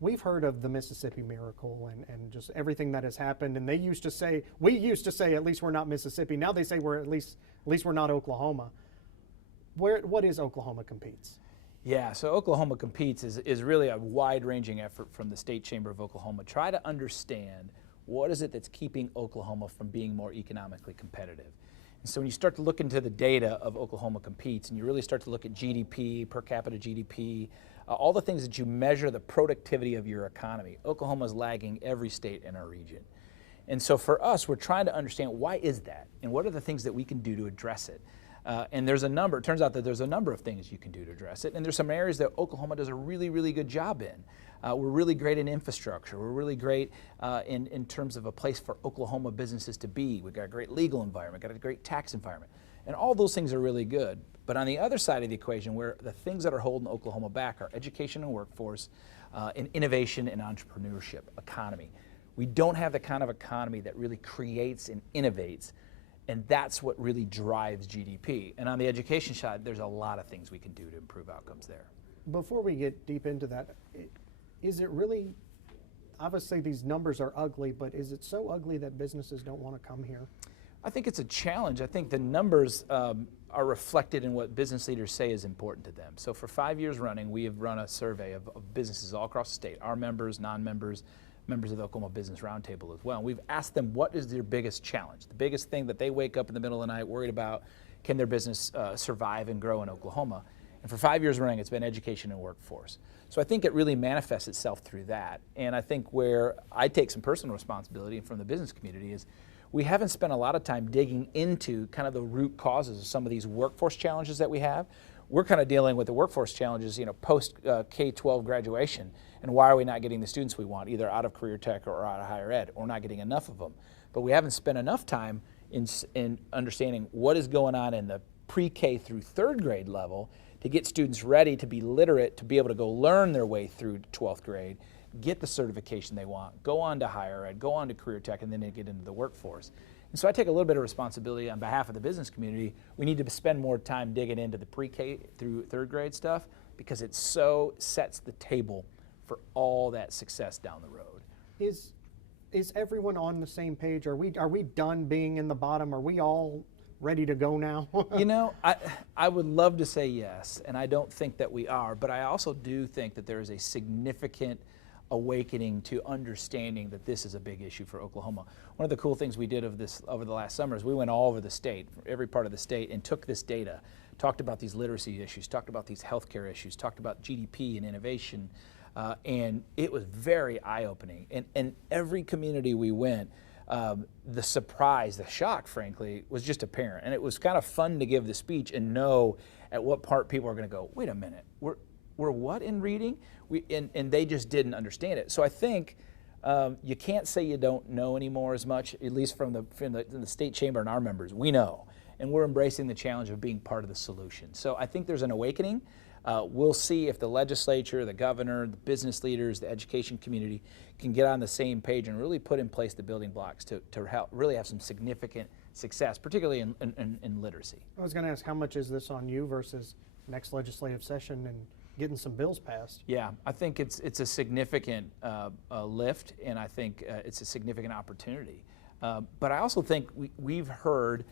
we've heard of the Mississippi Miracle and just everything that has happened. And we used to say, at least we're not Mississippi. Now they say at least we're not Oklahoma. What is Oklahoma Competes? Yeah, so Oklahoma Competes is really a wide-ranging effort from the State Chamber of Oklahoma. Try to understand what is it that's keeping Oklahoma from being more economically competitive. And so when you start to look into the data of Oklahoma Competes and you really start to look at GDP, per capita GDP, all the things that you measure the productivity of your economy, Oklahoma is lagging every state in our region. And so for us, we're trying to understand why is that and what are the things that we can do to address it. And it turns out that there's a number of things you can do to address it. And there's some areas that Oklahoma does a really, really good job in. We're really great in infrastructure. We're really great in terms of a place for Oklahoma businesses to be. We've got a great legal environment, got a great tax environment. And all those things are really good. But on the other side of the equation, where the things that are holding Oklahoma back are education and workforce, and innovation and entrepreneurship, economy. We don't have the kind of economy that really creates and innovates. And that's what really drives GDP. And on the education side, there's a lot of things we can do to improve outcomes there. Before we get deep into that, is it really, obviously these numbers are ugly, but is it so ugly that businesses don't want to come here? I think it's a challenge. I think the numbers are reflected in what business leaders say is important to them. So for 5 years running, we have run a survey of businesses all across the state, our members, non-members, members of the Oklahoma Business Roundtable as well. And we've asked them what is their biggest challenge, the biggest thing that they wake up in the middle of the night worried about, can their business survive and grow in Oklahoma? And for 5 years running, it's been education and workforce. So I think it really manifests itself through that. And I think where I take some personal responsibility from the business community is we haven't spent a lot of time digging into kind of the root causes of some of these workforce challenges that we have. We're kind of dealing with the workforce challenges, post K-12 graduation. And why are we not getting the students we want, either out of career tech or out of higher ed, or not getting enough of them? But we haven't spent enough time in understanding what is going on in the pre-K through third grade level to get students ready to be literate, to be able to go learn their way through 12th grade, get the certification they want, go on to higher ed, go on to career tech, and then they get into the workforce. And so I take a little bit of responsibility on behalf of the business community. We need to spend more time digging into the pre-K through third grade stuff because it so sets the table for all that success down the road. Is everyone on the same page? Are we done being in the bottom? Are we all ready to go now? I would love to say yes, and I don't think that we are, but I also do think that there is a significant awakening to understanding that this is a big issue for Oklahoma. One of the cool things we did of this over the last summer is we went all over the state, every part of the state, and took this data, talked about these literacy issues, talked about these healthcare issues, talked about GDP and innovation, and it was very eye-opening. And every community we went, the surprise, the shock, frankly, was just apparent. And it was kind of fun to give the speech and know at what part people are going to go, wait a minute, we're what in reading? And they just didn't understand it. So I think you can't say you don't know anymore as much, at least from the state chamber and our members. We know, and we're embracing the challenge of being part of the solution. So I think there's an awakening. We'll see if the legislature, the governor, the business leaders, the education community can get on the same page and really put in place the building blocks to help really have some significant success, particularly in literacy. I was going to ask, how much is this on you versus next legislative session and getting some bills passed? Yeah, I think it's a significant lift, and I think it's a significant opportunity. But I also think we've heard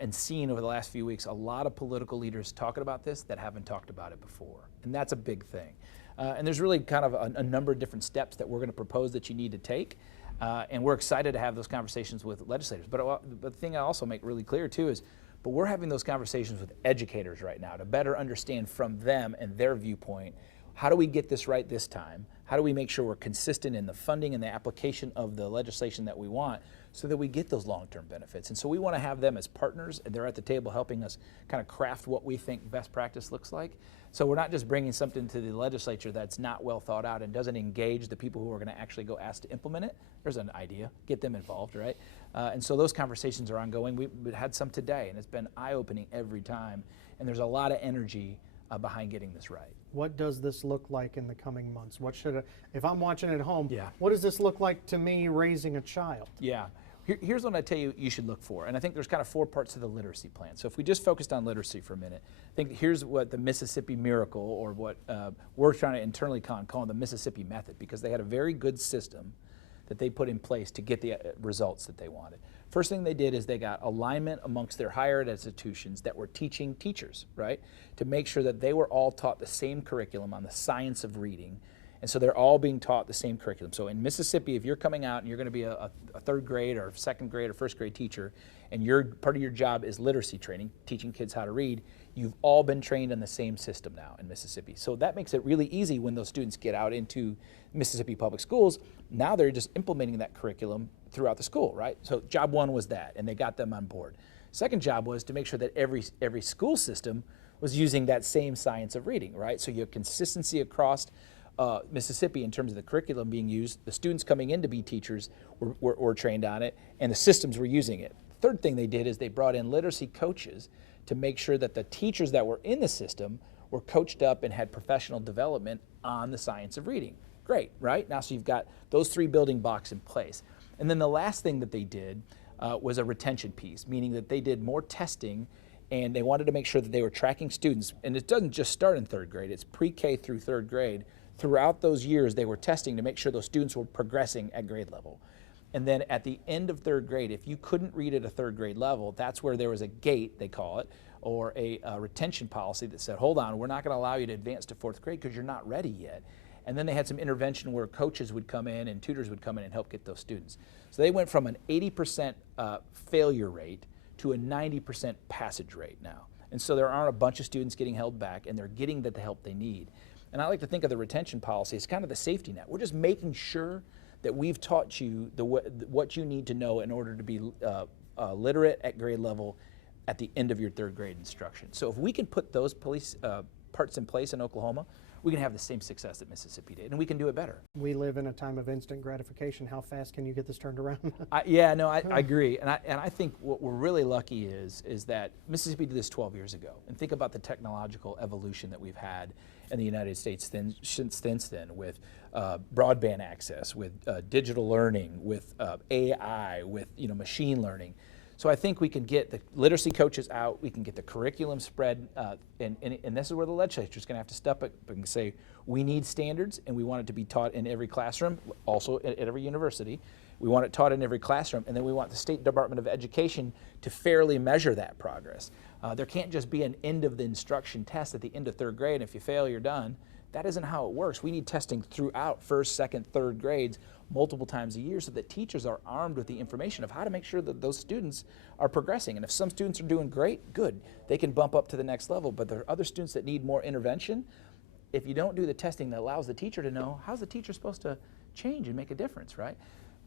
and seen over the last few weeks a lot of political leaders talking about this that haven't talked about it before, and that's a big thing. And there's really kind of a number of different steps that we're going to propose that you need to take, and we're excited to have those conversations with legislators. But the thing I also make really clear too is, but we're having those conversations with educators right now to better understand from them and their viewpoint, how do we get this right this time? How do we make sure we're consistent in the funding and the application of the legislation that we want so that we get those long-term benefits? And so we want to have them as partners, and they're at the table helping us kind of craft what we think best practice looks like. So we're not just bringing something to the legislature that's not well thought out and doesn't engage the people who are going to actually go ask to implement it. There's an idea, get them involved, right? And so those conversations are ongoing. We had some today, and it's been eye-opening every time. And there's a lot of energy behind getting this right. What does this look like in the coming months? What should if I'm watching at home, Yeah. what does this look like to me raising a child? Yeah. Here's what I tell you you should look for, and I think there's kind of 4 parts to the literacy plan. So if we just focused on literacy for a minute, I think here's what the Mississippi Miracle, or what we're trying to internally call the Mississippi Method, because they had a very good system that they put in place to get the results that they wanted. First thing they did is they got alignment amongst their higher ed institutions that were teaching teachers, right? To make sure that they were all taught the same curriculum on the science of reading. And so they're all being taught the same curriculum. So in Mississippi, if you're coming out and you're going to be a 3rd grade or 2nd grade or 1st grade teacher, and part of your job is literacy training, teaching kids how to read, you've all been trained in the same system now in Mississippi. So that makes it really easy when those students get out into Mississippi public schools. Now they're just implementing that curriculum throughout the school, right? So job 1 was that, and they got them on board. Second job was to make sure that every school system was using that same science of reading, right? So you have consistency across Mississippi in terms of the curriculum being used. The students coming in to be teachers were trained on it, and the systems were using it. Third thing they did is they brought in literacy coaches to make sure that the teachers that were in the system were coached up and had professional development on the science of reading. Great, right? Now, so you've got those 3 building blocks in place. And then the last thing that they did was a retention piece, meaning that they did more testing, and they wanted to make sure that they were tracking students. And it doesn't just start in 3rd grade, it's pre-K through 3rd grade. Throughout those years, they were testing to make sure those students were progressing at grade level. And then at the end of 3rd grade, if you couldn't read at a 3rd grade level, that's where there was a gate, they call it, or a retention policy that said, hold on, we're not going to allow you to advance to 4th grade because you're not ready yet. And then they had some intervention where coaches would come in and tutors would come in and help get those students. So they went from an 80% failure rate to a 90% passage rate now. And so there aren't a bunch of students getting held back, and they're getting the help they need. And I like to think of the retention policy as kind of the safety net. We're just making sure that we've taught you what you need to know in order to be literate at grade level at the end of your 3rd grade instruction. So if we can put those parts in place in Oklahoma, we can have the same success that Mississippi did, and we can do it better. We live in a time of instant gratification. How fast can you get this turned around? I agree, and I think what we're really lucky is that Mississippi did this 12 years ago. And think about the technological evolution that we've had in the United States since then, with broadband access, with digital learning, with AI, with machine learning. So I think we can get the literacy coaches out, we can get the curriculum spread, and this is where the legislature is going to have to step up and say, we need standards, and we want it to be taught in every classroom, also at every university. We want it taught in every classroom, and then we want the State Department of Education to fairly measure that progress. There can't just be an end of the instruction test at the end of 3rd grade, and if you fail, you're done. That isn't how it works. We need testing throughout 1st, 2nd, 3rd grades multiple times a year so that teachers are armed with the information of how to make sure that those students are progressing. And if some students are doing great, good. They can bump up to the next level. But there are other students that need more intervention. If you don't do the testing that allows the teacher to know, how's the teacher supposed to change and make a difference, right?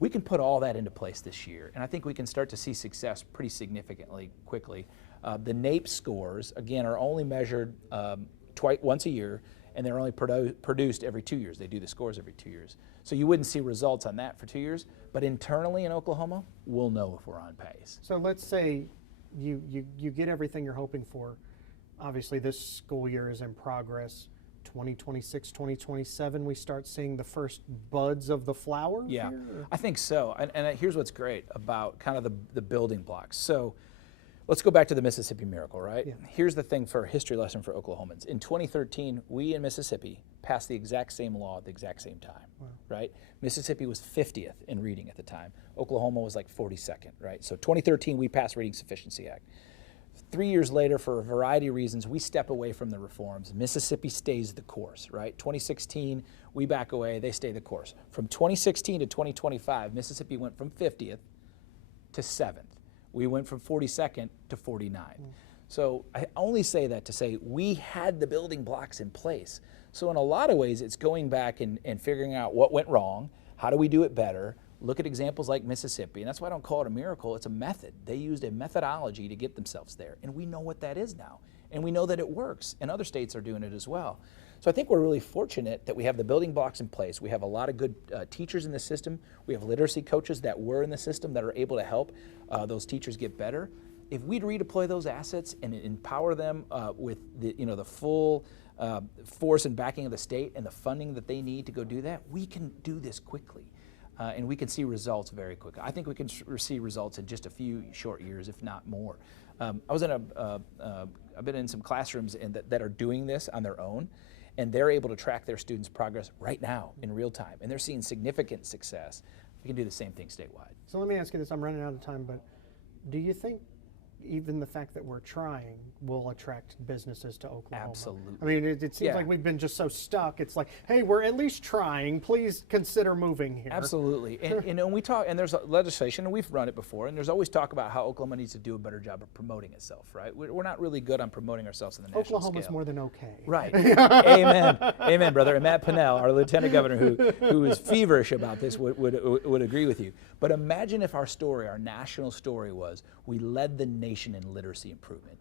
We can put all that into place this year, and I think we can start to see success pretty significantly quickly. The NAEP scores, again, are only measured once a year, and they're only produced every 2 years. They do the scores every 2 years. So you wouldn't see results on that for 2 years, but internally in Oklahoma, we'll know if we're on pace. So let's say you get everything you're hoping for. Obviously, this school year is in progress. 2026, 2027, we start seeing the first buds of the flower? Yeah, here? I think so. And here's what's great about kind of the building blocks. So let's go back to the Mississippi Miracle, right? Yeah. Here's the thing for a history lesson for Oklahomans. In 2013, we in Mississippi passed the exact same law at the exact same time, right? Mississippi was 50th in reading at the time. Oklahoma was like 42nd, right? So 2013, we passed Reading Sufficiency Act. 3 years later, for a variety of reasons, we step away from the reforms. Mississippi stays the course, right? 2016, we back away, they stay the course. From 2016 to 2025, Mississippi went from 50th to 7th. We went from 42nd to 49. So I only say that to say we had the building blocks in place. So in a lot of ways, it's going back and figuring out what went wrong, how do we do it better, look at examples like Mississippi, and that's why I don't call it a miracle, it's a method. They used a methodology to get themselves there, and we know what that is now. And we know that it works, and other states are doing it as well. So I think we're really fortunate that we have the building blocks in place. We have a lot of good teachers in the system. We have literacy coaches that were in the system that are able to help those teachers get better. If we'd redeploy those assets and empower them with the full force and backing of the state and the funding that they need to go do that, we can do this quickly. and we can see results very quickly. I think we can see results in just a few short years, if not more. I've been in some classrooms that are doing this on their own, and they're able to track their students' progress right now in real time, and they're seeing significant success. We can do the same thing statewide. So let me ask you this, I'm running out of time, but do you think even the fact that we're trying will attract businesses to Oklahoma? Absolutely. I mean, it seems like we've been just so stuck. It's like, hey, we're at least trying. Please consider moving here. Absolutely. And we talk, and there's legislation, and we've run it before, and there's always talk about how Oklahoma needs to do a better job of promoting itself, right? We're not really good on promoting ourselves in the national Oklahoma's scale. more than okay. Right. Amen. Amen, brother. And Matt Pinnell, our lieutenant governor, who is feverish about this, would agree with you. But imagine if our story, our national story, was we led the nation in literacy improvement.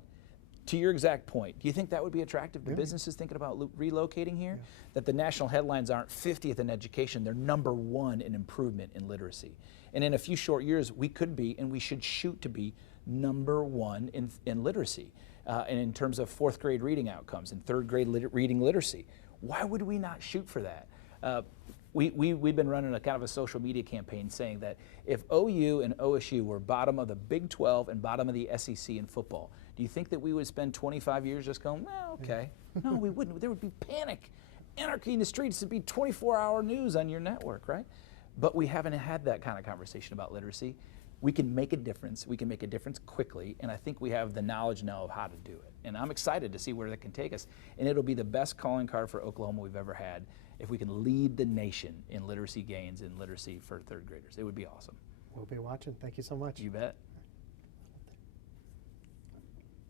To your exact point, do you think that would be attractive to businesses thinking about relocating here? Yeah. That the national headlines aren't 50th in education, they're #1 in improvement in literacy. And in a few short years, we could be, and we should shoot to be, #1 in literacy. And in terms of 4th grade reading outcomes and 3rd grade reading literacy. Why would we not shoot for that? We've been running a kind of a social media campaign saying that if OU and OSU were bottom of the Big 12 and bottom of the SEC in football, do you think that we would spend 25 years just going, well, okay? No, we wouldn't. There would be panic, anarchy in the streets. It'd be 24-hour news on your network, right? But we haven't had that kind of conversation about literacy. We can make a difference. We can make a difference quickly, and I think we have the knowledge now of how to do it. And I'm excited to see where that can take us. And it'll be the best calling card for Oklahoma we've ever had if we can lead the nation in literacy gains and literacy for 3rd graders. It would be awesome. We'll be watching. Thank you so much. You bet.